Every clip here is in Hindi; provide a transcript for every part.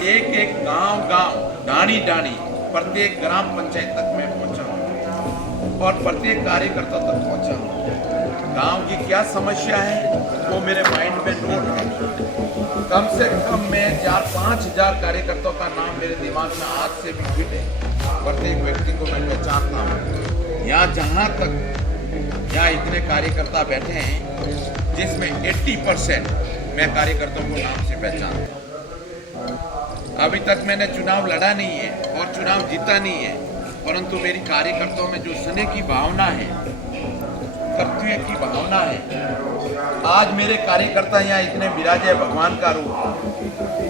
एक एक गांव गांव, डाणी डाणी, प्रत्येक ग्राम पंचायत तक मैं पहुंचा हूं और प्रत्येक कार्यकर्ता तक पहुंचा हूं। गांव की क्या समस्या है वो मेरे माइंड में नोट है। कम से कम मैं 4-5 हजार कार्यकर्ताओं का नाम मेरे दिमाग में आज से भी फिट है। प्रत्येक व्यक्ति को मैं पहचानता हूँ। यहाँ जहाँ तक यहाँ इतने कार्यकर्ता बैठे हैं जिसमें 80% मैं कार्यकर्ताओं को नाम से पहचानता हूँ। अभी तक मैंने चुनाव लड़ा नहीं है और चुनाव जीता नहीं है, परंतु मेरी कार्यकर्ताओं में जो स्नेह की भावना है, कर्तव्य की भावना है। आज मेरे कार्यकर्ता यहाँ इतने विराजे भगवान का रूप,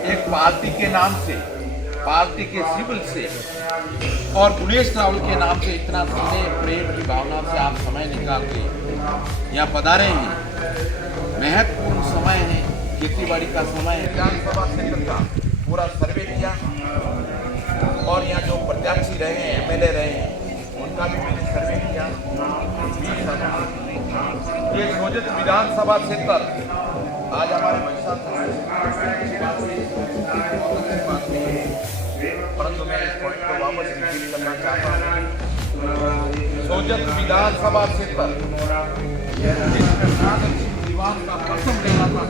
एक पार्टी के नाम से, पार्टी के सिंबल से और गुणेश रावल के नाम से इतना स्नेह प्रेम की भावना से आप समय निकाल के यहाँ पधारे हैं। महत्वपूर्ण समय है, खेतीबाड़ी का समय है। विधानसभा क्षेत्र का पूरा सर्वे किया और यहाँ जो प्रत्याशी रहे हैं, एमएलए रहे हैं, उनका भी मैंने सर्वे किया। ये सोजत विधानसभा क्षेत्र आज हमारे परंतु मैं इस पॉइंट को वापस रिपीट करना चाहता हूँ। सोजत विधानसभा क्षेत्र जिसमें दीवान का प्रथम लेना था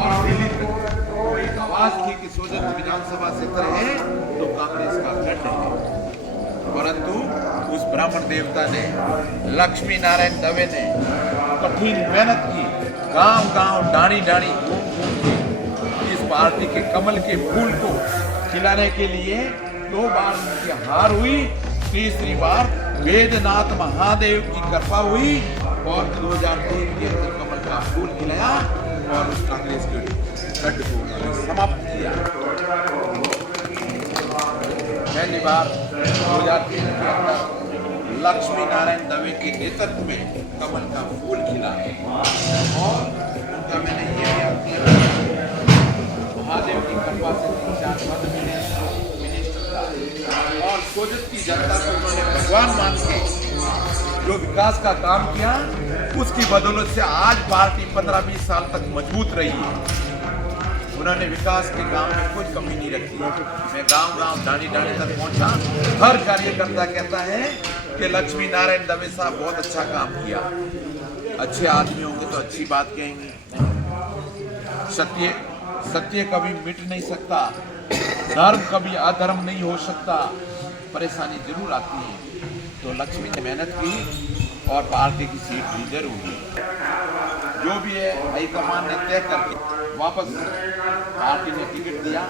और दिल्ली को एक आवाज थी कि सोजत विधानसभा क्षेत्र है तो कांग्रेस का गढ़ है, परंतु उस ब्राह्मण देवता ने, लक्ष्मी नारायण दवे ने कठिन मेहनत की, गांव गांव, डाणी डाणी घूम घूम के इस पार्टी के कमल के फूल को खिलाने के लिए 2 बार उनकी हार हुई, तीसरी बार वेदनाथ महादेव की कृपा हुई और 2003 के अंदर कमल का फूल खिलाया और उस कांग्रेस के गढ़ को समाप्त किया। पहली बार 2003 के अंदर लक्ष्मी नारायण दवे के नेतृत्व में कमल का फूल खिला और उनका मैंने ये किया, महादेव की कृपा से 3-4 पद मिले और सोजत की जनता को उन्होंने भगवान मान के जो विकास का काम किया, उसकी बदौलत से आज पार्टी 15-20 साल तक मजबूत रही है। उन्होंने विकास के काम में कोई कमी नहीं रखी। मैं गांव गांव, डाणी डाणी तक पहुंचा। हर कार्यकर्ता कहता है कि लक्ष्मी नारायण दवे साहब बहुत अच्छा काम किया। अच्छे आदमी होंगे तो अच्छी बात कहेंगे। सत्य कभी मिट नहीं सकता, धर्म कभी अधर्म नहीं हो सकता, परेशानी जरूर आती है। तो लक्ष्मी ने मेहनत की और पार्टी की सीट भी जरूर हुई। जो भी है हाईकमान ने तय करके वापस पार्टी ने टिकट दिया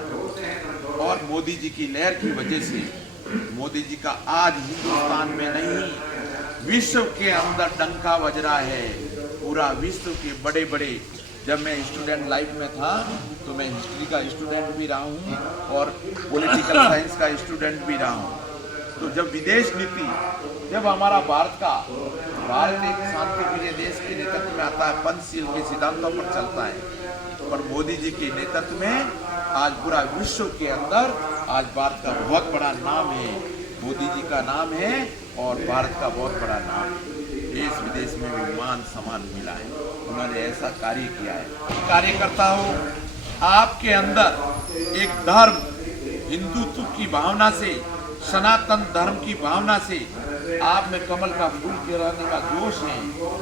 और मोदी जी की लहर की वजह से मोदी जी का आज हिंदुस्तान में नहीं विश्व के अंदर डंका बज रहा है। पूरा विश्व के बड़े बड़े, जब मैं स्टूडेंट लाइफ में था तो मैं हिस्ट्री का स्टूडेंट भी रहा हूँ और पॉलिटिकल साइंस का स्टूडेंट भी रहा हूँ। तो जब विदेश नीति, जब हमारा भारत एक शांति प्रिय देश के नेतृत्व में आता है, पंचशील के सिद्धांतों पर चलता है, पर मोदी जी के नेतृत्व में आज पूरा विश्व के अंदर आज भारत का बहुत बड़ा नाम है। मोदी जी का नाम है और भारत का बहुत बड़ा नाम है। देश विदेश में भी मान सम्मान मिला है। उन्होंने ऐसा कार्य किया है। कार्यकर्ता हो, आपके अंदर एक धर्म, हिंदुत्व की भावना से, सनातन धर्म की भावना से आप में कमल का फूल खिलाने का जोश है।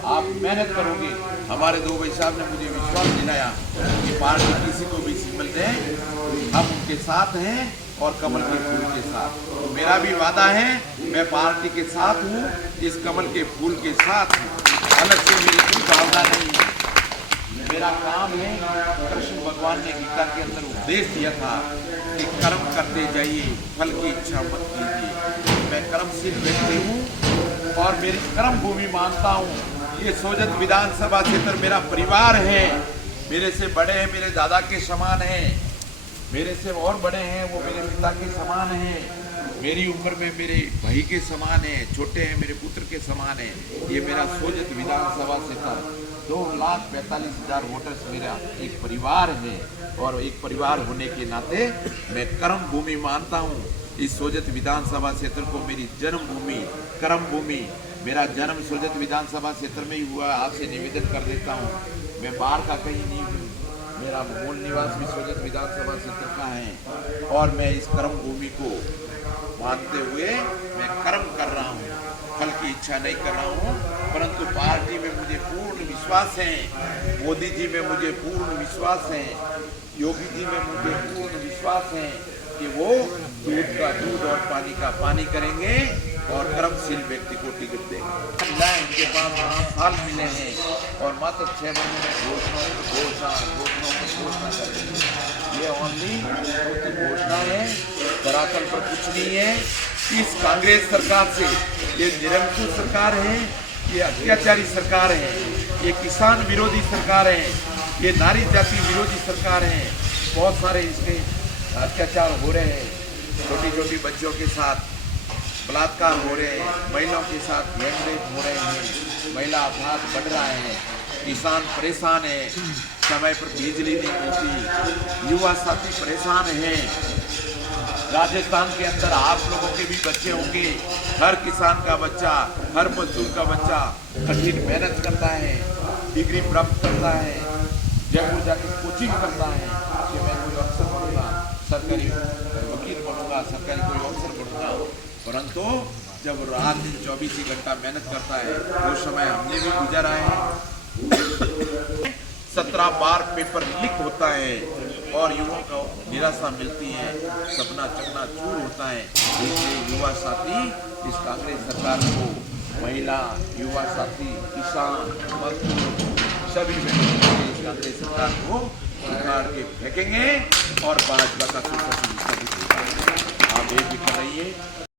आप मेहनत करोगे। हमारे 2 भाई साहब ने मुझे विश्वास दिलाया कि पार्टी किसी को भी सिंबल दे, हम उनके साथ हैं और कमल के फूल के साथ। तो मेरा भी वादा है, मैं पार्टी के साथ हूँ, इस कमल के फूल के साथ हूँ। अलग से मेरी कोई भावना नहीं है। मेरा काम है, कृष्ण भगवान ने गीता के अंदर उपदेश दिया था कि कर्म करते जाइए, फल की इच्छा मत कीजिए। मैं कर्मशील व्यक्ति हूँ और मेरी कर्म भूमि मानता हूँ। ये सोजत विधानसभा क्षेत्र मेरा परिवार है। मेरे से बड़े हैं, मेरे दादा के समान हैं। मेरे से और बड़े हैं, वो मेरे पिता के समान हैं। मेरी उम्र में मेरे भाई के समान है, छोटे हैं मेरे पुत्र के समान है। ये मेरा सोजत विधानसभा क्षेत्र 2,45,000 वोटर्स मेरा एक परिवार है और एक परिवार होने के नाते मैं कर्म भूमि मानता हूँ। इस सोजत विधानसभा क्षेत्र को मेरी जन्मभूमि, कर्म भूमि, मेरा जन्म सोजत विधानसभा क्षेत्र में ही हुआ। आपसे निवेदन कर देता हूँ, मैं बाहर का कहीं नहीं हूँ। मेरा मूल निवास विश्वजित विधानसभा क्षेत्र का है और मैं इस कर्म भूमि को मानते हुए मैं कर्म कर रहा हूँ। फल की इच्छा नहीं कर रहा हूँ, परंतु पार्टी में मुझे पूर्ण विश्वास है, मोदी जी में मुझे पूर्ण विश्वास है, योगी जी में मुझे पूर्ण विश्वास है कि वो दूध का दूध और पानी का पानी करेंगे और कर्मशील व्यक्ति को टिकट देंगे। इनके पास 5 साल मिले हैं और मात्र 6 महीने में घोषणा करेंगे। ये ओनली घोषणा है, धरातल पर कुछ नहीं है। इस कांग्रेस सरकार से, ये निरंकुश सरकार है, ये अत्याचारी सरकार है, ये किसान विरोधी सरकार है, ये नारी जाति विरोधी सरकार है। बहुत सारे इसके अत्याचार हो रहे हैं, छोटी छोटी बच्चों के साथ बलात्कार हो रहे हैं, महिलाओं के साथ गैंग रेप हो रहे हैं, महिला अपराध बढ़ रहा है, किसान परेशान है, समय पर बिजली नहीं मिलती, युवा साथी परेशान हैं। राजस्थान के अंदर आप लोगों के भी बच्चे होंगे, हर किसान का बच्चा, हर मजदूर का बच्चा कठिन मेहनत करता है, डिग्री प्राप्त करता है, जयपुर जाकर कोचिंग करता है कि मैं कोई अफसर बनूंगा, सरकारी वकील बनूंगा, सरकारी कोई अफसर बनूंगा। परंतु जब रात दिन 24 ही घंटा मेहनत करता है, वो समय हमने भी गुजारा है। 17 बार पेपर लीक होता है और युवाओं को निराशा मिलती है, सपना चकनाचूर होता है। इसलिए युवा साथी इस कांग्रेस सरकार को, महिला, युवा साथी, किसान, मजदूर सभी इस कांग्रेस सरकार को उखाड़ के फेंकेंगे और भाजपा का आप एक भी रहिए।